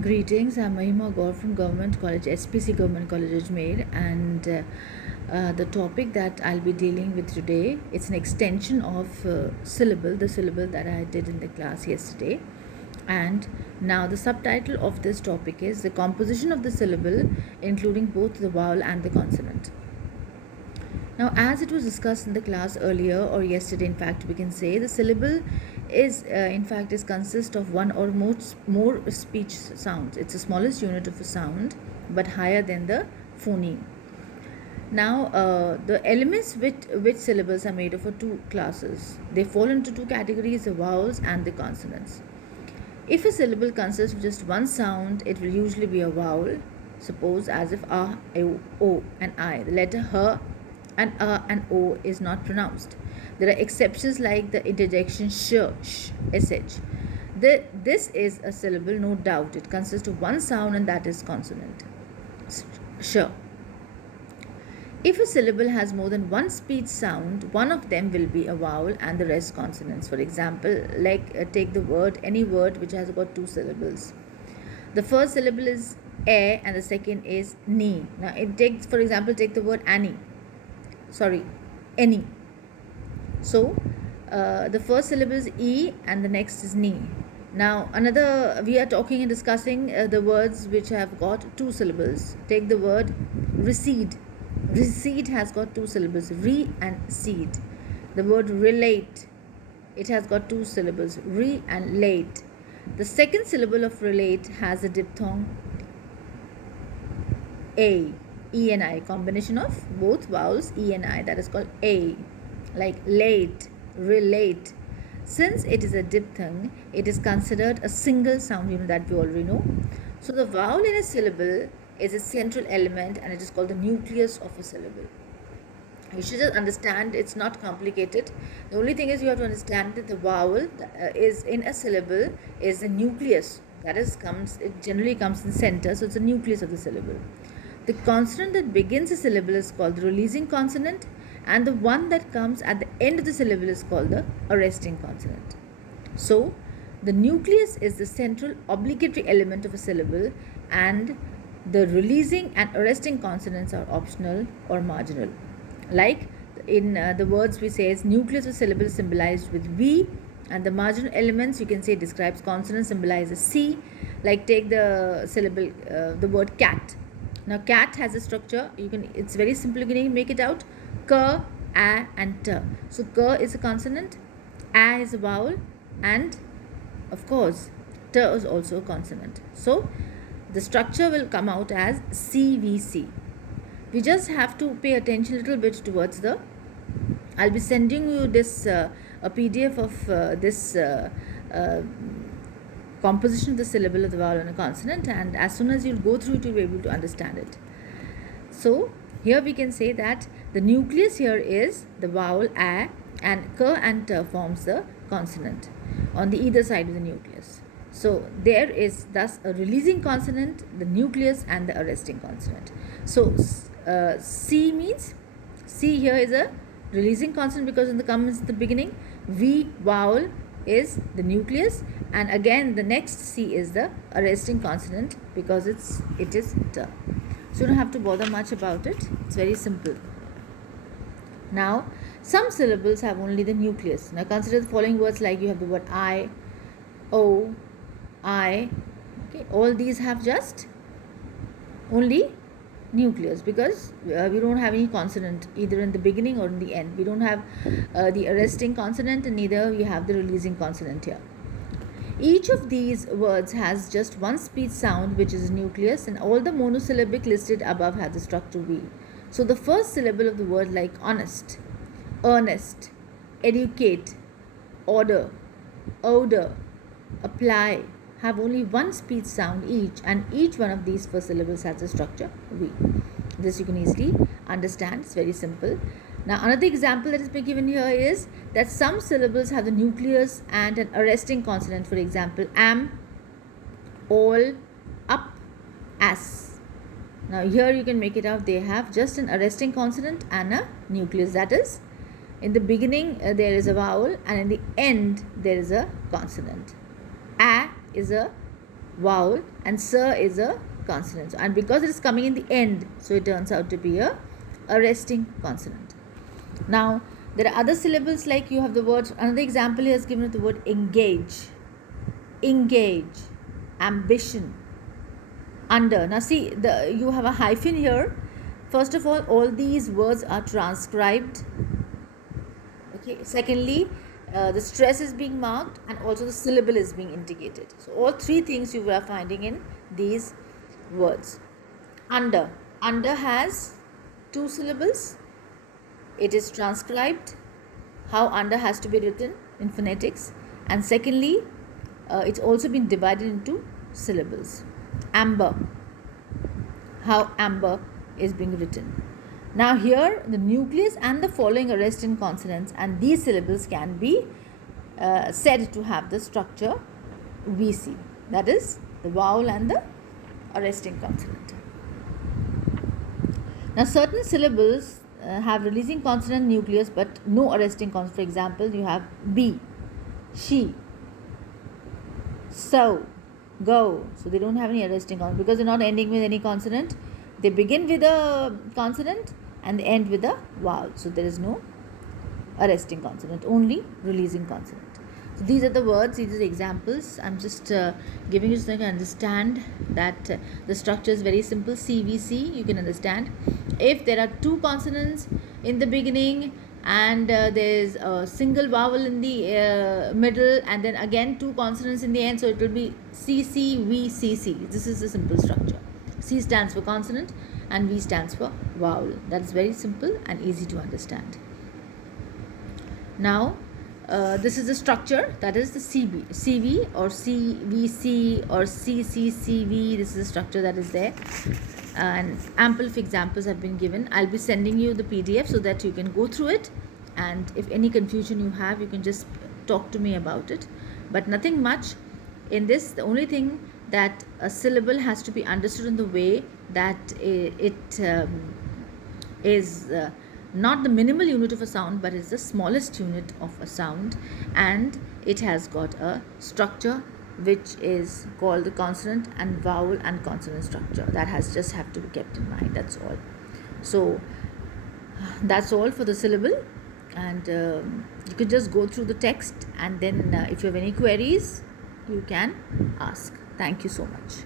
Greetings, I'm Mahima Gaur from Government College, SPC Government College Ajmer, and the topic that I'll be dealing with today, it's an extension of syllable, the syllable that I did in the class yesterday. And now the subtitle of this topic is the composition of the syllable, including both the vowel and the consonant. Now, as it was discussed in the class earlier or yesterday, in fact, we can say the syllable is consists of one or more speech sounds. It's the smallest unit of a sound, but higher than the phoneme. Now, the elements which syllables are made of are two classes. They fall into two categories: the vowels and the consonants. If a syllable consists of just one sound, it will usually be a vowel. Suppose as if a, o, and I. The letter h and a and o is not pronounced. There are exceptions like the interjection sh, sh. This is a syllable, no doubt. It consists of one sound and that is consonant. Sh. If a syllable has more than one speech sound, one of them will be a vowel and the rest consonants. For example, take the word, any word which has got two syllables. The first syllable is a and the second is ni. Now, for example, take the word Annie. Any. So, the first syllable is e and the next is ni. Now, we are talking and discussing the words which have got two syllables. Take the word recede. Recede has got two syllables, re and seed. The word relate, it has got two syllables, re and late. The second syllable of relate has a diphthong a, e and I, combination of both vowels e and I, that is called a, like late, relate. Since it is a diphthong, it is considered a single sound, that we already know. So the vowel in a syllable is a central element and it is called the nucleus of a syllable. You should just understand, it's not complicated. The only thing is you have to understand that the vowel is in a syllable is the nucleus. It generally comes in center, so it's the nucleus of the syllable. The consonant that begins a syllable is called the releasing consonant, and the one that comes at the end of the syllable is called the arresting consonant. So, the nucleus is the central obligatory element of a syllable, and the releasing and arresting consonants are optional or marginal. Like in the words we say is nucleus of syllable symbolized with V, and the marginal elements you can say describes consonants symbolized as C. Like take the syllable, the word cat. Now cat has a structure. It's very simple. You can make it out. K, a, and t. So k is a consonant, a is a vowel, and of course t is also a consonant. So the structure will come out as CVC. We just have to pay attention a little bit towards I'll be sending you this a PDF of this composition of the syllable of the vowel and a consonant, and as soon as you go through it, you'll be able to understand it. So here we can say that the nucleus here is the vowel a, and k and t forms the consonant on the either side of the nucleus. So there is thus a releasing consonant, the nucleus, and the arresting consonant. So C means, C here is a releasing consonant because in the comes at the beginning. V vowel is the nucleus, and again the next C is the arresting consonant because it is t. So you don't have to bother much about it. It's very simple. Now, some syllables have only the nucleus. Now consider the following words, like you have the word I, O, I. Okay, all these have just only nucleus because we don't have any consonant either in the beginning or in the end. We don't have the arresting consonant, and neither we have the releasing consonant here. Each of these words has just one speech sound, which is a nucleus, and all the monosyllabic listed above has the structure V. So the first syllable of the word, like honest, earnest, educate, order, odor, apply, have only one speech sound each, and each one of these first syllables has a structure V. This you can easily understand. It's very simple. Now another example that has been given here is that some syllables have the nucleus and an arresting consonant. For example, am, all, up, as. Now here you can make it out. They have just an arresting consonant and a nucleus. That is, in the beginning there is a vowel, and in the end there is a consonant. A is a vowel, and sir is a consonant. And because it is coming in the end, so it turns out to be a resting consonant. Now, there are other syllables like you have the word, another example here is given with the word engage, ambition, under. Now see, you have a hyphen here. First of all these words are transcribed. Okay. Secondly, the stress is being marked, and also the syllable is being indicated. So all three things you are finding in these words. Under has two syllables. It is transcribed how under has to be written in phonetics, and secondly, it's also been divided into syllables. Amber, how amber is being written. Now here the nucleus and the following are resting consonants, and these syllables can be said to have the structure VC, that is the vowel and the resting consonant. Now certain syllables have releasing consonant nucleus but no arresting consonant. For example, you have be, she, so, go. So they don't have any arresting consonant because they're not ending with any consonant. They begin with a consonant and they end with a vowel. So there is no arresting consonant, only releasing consonant. So these are the words, these are the examples. I'm just giving you so you can understand that the structure is very simple. CVC, you can understand. If there are two consonants in the beginning and there's a single vowel in the middle, and then again two consonants in the end, so it will be CCVCC. This is a simple structure. C stands for consonant and V stands for vowel. That is very simple and easy to understand. Now this is the structure, that is the CV or CVC or CCCV. This is the structure that is there, and ample of examples have been given. I'll be sending you the PDF so that you can go through it, and if any confusion you have, you can just talk to me about it. But nothing much in this. The only thing that a syllable has to be understood in the way that it is not the minimal unit of a sound, but it's the smallest unit of a sound, and it has got a structure which is called the consonant and vowel and consonant structure. That has just have to be kept in mind. That's all. So that's all for the syllable, and you could just go through the text, and then if you have any queries, you can ask. Thank you so much.